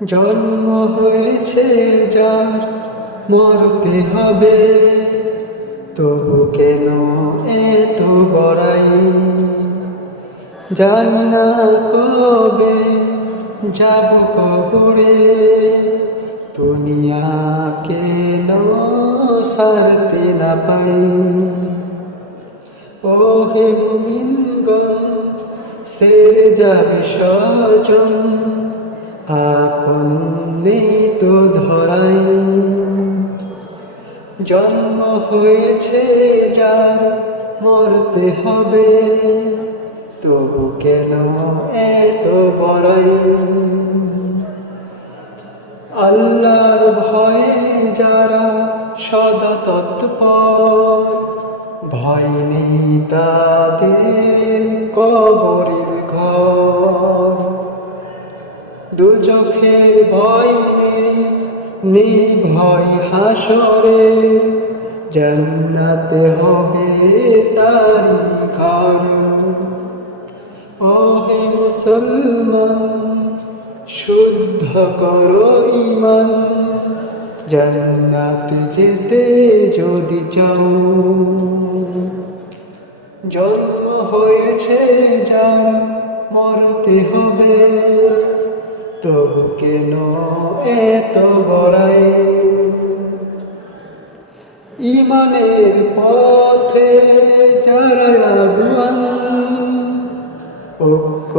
জন্ম হয়েছে যার মরতে হবে, তবু কেন এত বড়াই? জানি না কবে যাব কবরে, দুনিয়া কেন সারতে না পাই? ও হে মুমিনগণ, সেরে যাবে স্বজন, আপন নেই তো ধরাই। জন্ম হয়েছে যার মরতে হবে, তবু কেন এত বড়াই? আল্লাহর ভয়ে যারা সদা তৎপর, ভয় নেই তাদের কবরের ঘর। দুজখের ভয় নেই, নেই ভয় হাসরে, জান্নাতে হবে তারি ঘর। ও হে মুসলমান, শুদ্ধ করো ঈমান, জান্নাতে যেতে যদি চাও। জন্ম হয়েছে যার মরতে হবে, তবু কেন এত বড়াই? ঈমানের পথে যারা আগুয়ান, ঐক্য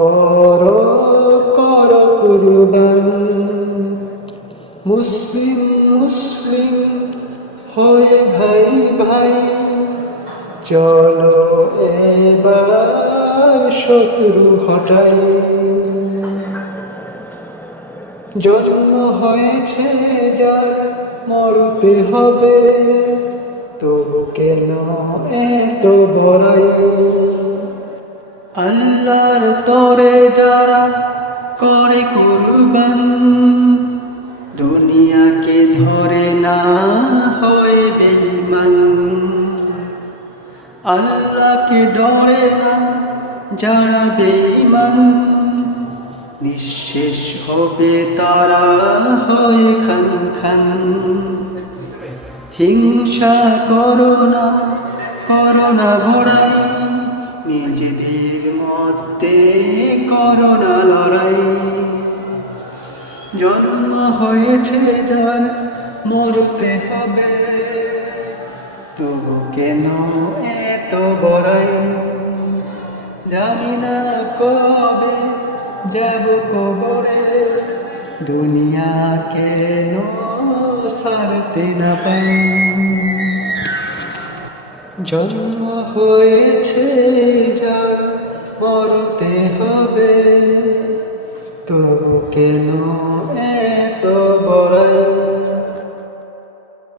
করো করো কুরবান। মুসলিম মুসলিম হয়ে ভাই ভাই, চলো এবার শত্রু হটাই। জন্ম হয়েছে যার মরতে হবে, তবু কেন এত বড়াই? আল্লাহর তরে যারা করে কুরবান, দুনিয়াকে ধরে না হয় বেঈমান। আল্লাহকে ডরে না যারা বেঈমান, নিঃশেষ হবে তারা হয় খান খান। হিংসা করোনা করোনা ভরাই, নিজেদের মধ্যে করোনা লড়াই। জন্ম হয়েছে যার মরতে হবে, তবু কেন এত বড়াই? জানি না কবে যাব কবরে, দুনিয়া কেন সারতে না পাই? জন্ম হয়েছে যার মরতে হবে, তবু কেন এত বড়াই?